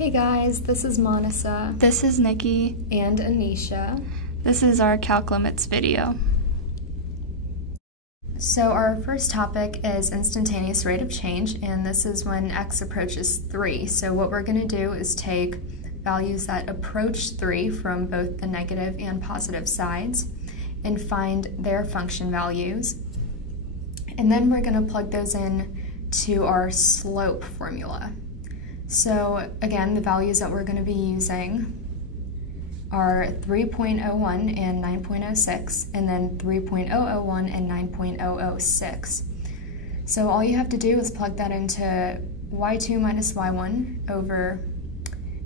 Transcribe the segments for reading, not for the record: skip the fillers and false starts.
Hey guys, this is Manasa. This is Nikki. And Anisha. This is our calc limits video. So our first topic is instantaneous rate of change, and this is when x approaches 3. So what we're going to do is take values that approach 3 from both the negative and positive sides and find their function values. And then we're going to plug those in to our slope formula. So again, the values that we're going to be using are 3.01 and 9.06, and then 3.001 and 9.006. So all you have to do is plug that into y2 minus y1 over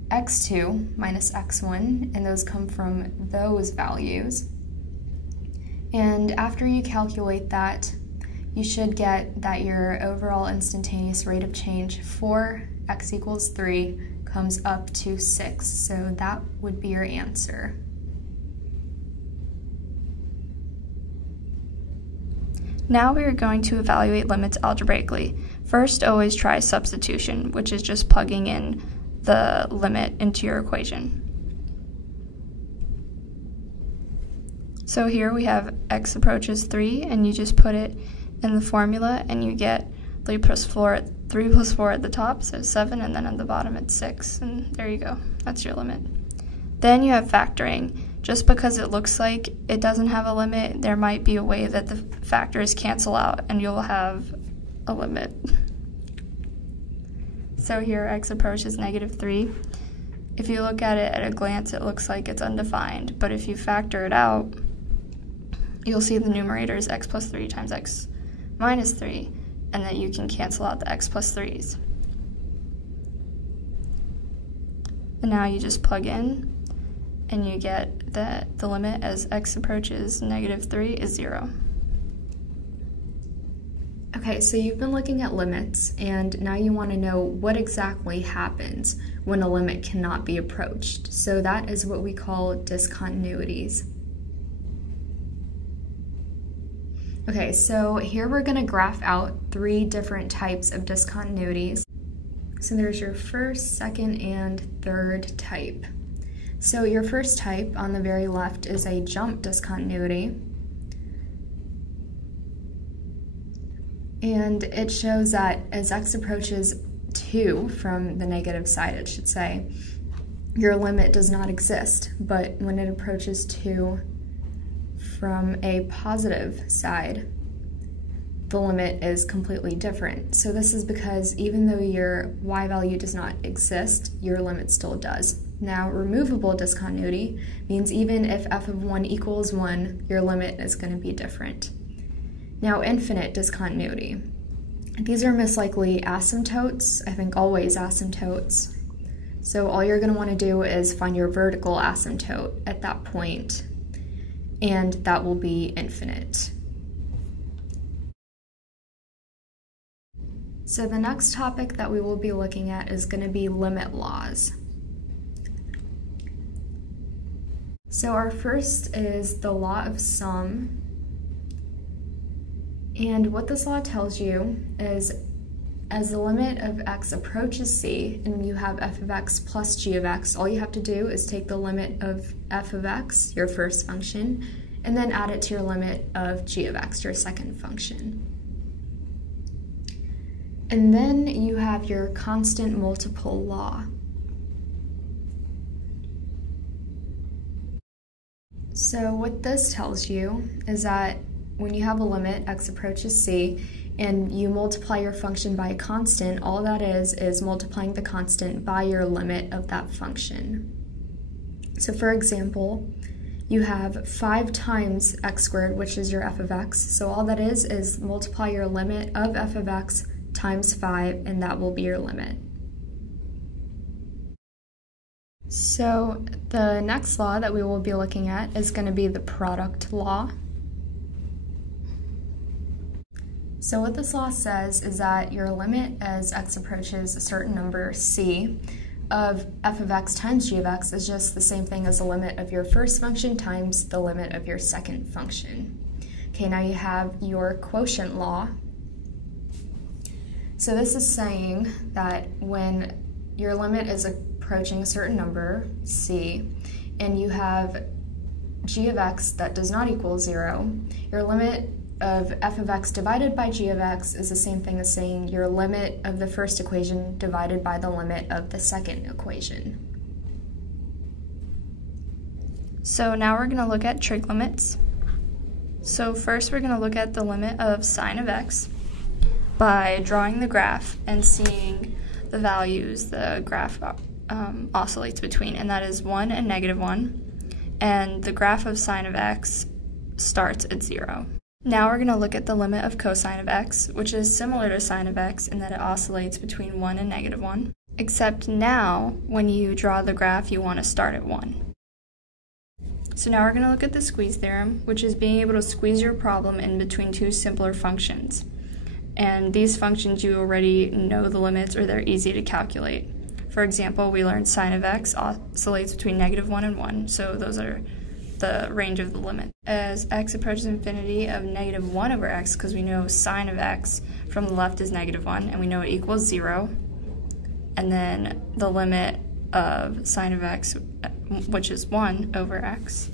x2 minus x1, and those come from those values. And after you calculate that, you should get that your overall instantaneous rate of change for x equals 3 comes up to 6, so that would be your answer. Now we are going to evaluate limits algebraically. First, always try substitution, which is just plugging in the limit into your equation. So here we have x approaches 3, and you just put it in the formula and you get 3 plus 4 at the top, so 7, and then at the bottom it's 6, and there you go, that's your limit. Then you have factoring. Just because it looks like it doesn't have a limit, there might be a way that the factors cancel out and you'll have a limit. So here x approaches -3. If you look at it at a glance, it looks like it's undefined, but if you factor it out, you'll see the numerator is x plus 3 times x minus 3, and that you can cancel out the x plus 3's. And now you just plug in, and you get that the limit as x approaches -3 is 0. Okay, so you've been looking at limits, and now you want to know what exactly happens when a limit cannot be approached. So that is what we call discontinuities. Okay, so here we're going to graph out 3 different types of discontinuities. So there's your first, second, and third type. So your first type on the very left is a jump discontinuity. And it shows that as x approaches 2 from the negative side, it should say, your limit does not exist. But when it approaches 2 from a positive side, the limit is completely different. So this is because even though your y value does not exist, your limit still does. Now, removable discontinuity means even if f of 1 equals 1, your limit is going to be different. Now, infinite discontinuity. These are most likely asymptotes, I think always asymptotes. So all you're going to want to do is find your vertical asymptote at that point, and that will be infinite. So the next topic that we will be looking at is going to be limit laws. So our first is the law of sum. And what this law tells you is as the limit of x approaches c and you have f of x plus g of x, all you have to do is take the limit of f of x, your first function, and then add it to your limit of g of x, your second function. And then you have your constant multiple law. So what this tells you is that when you have a limit, x approaches c, and you multiply your function by a constant, all that is multiplying the constant by your limit of that function. So for example, you have 5 times x squared, which is your f of x, so all that is multiply your limit of f of x times 5, and that will be your limit. So the next law that we will be looking at is going to be the product law. So what this law says is that your limit as x approaches a certain number, c, of f of x times g of x is just the same thing as the limit of your first function times the limit of your second function. Okay, now you have your quotient law. So this is saying that when your limit is approaching a certain number, c, and you have g of x that does not equal 0, your limit of f of x divided by g of x is the same thing as saying your limit of the first equation divided by the limit of the second equation. So now we're going to look at trig limits. So first we're going to look at the limit of sine of x by drawing the graph and seeing the values the graph oscillates between, and that is 1 and -1, and the graph of sine of x starts at 0. Now we're going to look at the limit of cosine of x, which is similar to sine of x in that it oscillates between 1 and -1, except now when you draw the graph you want to start at 1. So now we're going to look at the squeeze theorem, which is being able to squeeze your problem in between two simpler functions. And these functions you already know the limits or they're easy to calculate. For example, we learned sine of x oscillates between -1 and 1, so those are the range of the limit. As x approaches infinity of -1 over x, because we know sine of x from the left is -1 and we know it equals 0, and then the limit of sine of x, which is 1 over x,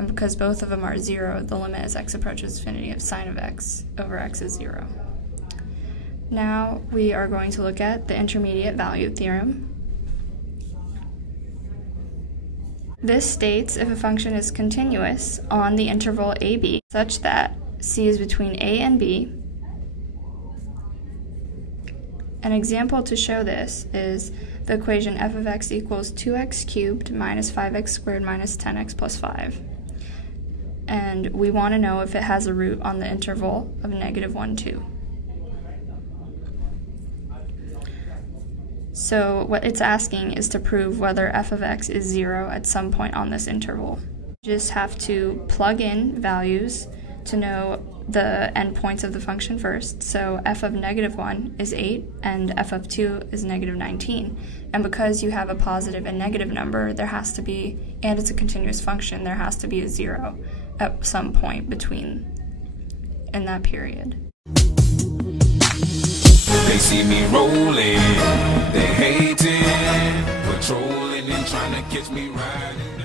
and because both of them are 0, the limit as x approaches infinity of sine of x over x is 0. Now we are going to look at the intermediate value theorem. This states if a function is continuous on the interval ab such that c is between a and b. An example to show this is the equation f of x equals 2x cubed minus 5x squared minus 10x plus 5. And we want to know if it has a root on the interval of -1, 2. So what it's asking is to prove whether f of x is 0 at some point on this interval. You just have to plug in values to know the endpoints of the function first. So f of -1 is 8 and f of 2 is -19. And because you have a positive and negative number, there has to be, and it's a continuous function, there has to be a 0 at some point between in that period. They see me rolling, they hating, patrolling and trying to catch me riding.